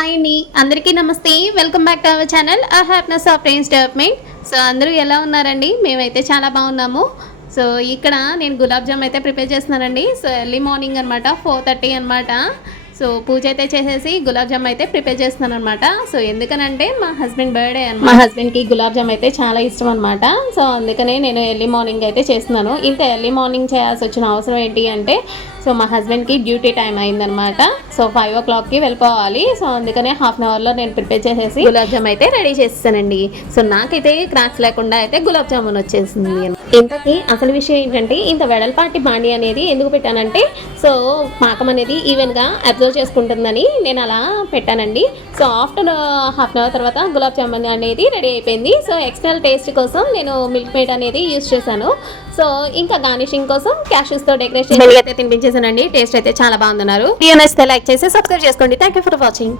Hi అండి, అందరికీ నమస్తే. Welcome back to our channel happiness of brains development. So అందరూ ఎలా ఉన్నారండి? మేమైతే చాలా బాగున్నాము. సో ఇక్కడ నేను గులాబ్ జామ్ అయితే ప్రిపేర్ చేస్తున్నానండి. సో ఎర్లీ మార్నింగ్ అనమాట, 4:30 అనమాట. సో పూజ అయితే చేసేసి గులాబ్ జామ్ అయితే ప్రిపేర్ చేస్తున్నాను అనమాట. సో ఎందుకనంటే మా హస్బెండ్ బర్త్డే అనమాట. మా హస్బెండ్కి గులాబ్ జామ్ అయితే చాలా ఇష్టం అనమాట. సో అందుకనే నేను ఎర్లీ మార్నింగ్ అయితే చేస్తున్నాను. ఇంత ఎర్లీ మార్నింగ్ చేయాల్సి వచ్చిన అవసరం ఏంటి అంటే, సో మా హస్బెండ్కి డ్యూటీ టైం అయిందనమాట. సో 5 o'clockకి వెళ్ళిపోవాలి. సో అందుకనే హాఫ్ అన్ అవర్లో నేను ప్రిపేర్ చేసేసి గులాబ్ జామ్ అయితే రెడీ చేస్తానండి. సో నాకైతే క్రాక్స్ లేకుండా అయితే గులాబ్ జామున్ వచ్చేసింది. ఇంతకీ అసలు విషయం ఏంటంటే, ఇంత వెడల్పాటి బాండి అనేది ఎందుకు పెట్టానంటే, సో పాకం అనేది ఈవెన్గా అబ్జర్వ్ చేసుకుంటుందని నేను అలా పెట్టానండి. So after half an hour తర్వాత గులాబ్ జామున్ అనేది రెడీ అయిపోయింది. సో ఎక్స్ట్రా టేస్ట్ కోసం నేను మిల్క్ మేడ్ అనేది యూజ్ చేశాను. సో ఇంకా గార్నిషింగ్ కోసం క్యాష్యూస్తో డెకరేషన్ అయితే తినిపించేసానండి. టేస్ట్ అయితే చాలా బాగుందన్నారు. వీడియో నచ్చితే లైక్ చేసి సబ్స్క్రైబ్ చేసుకోండి. Thank you for watching.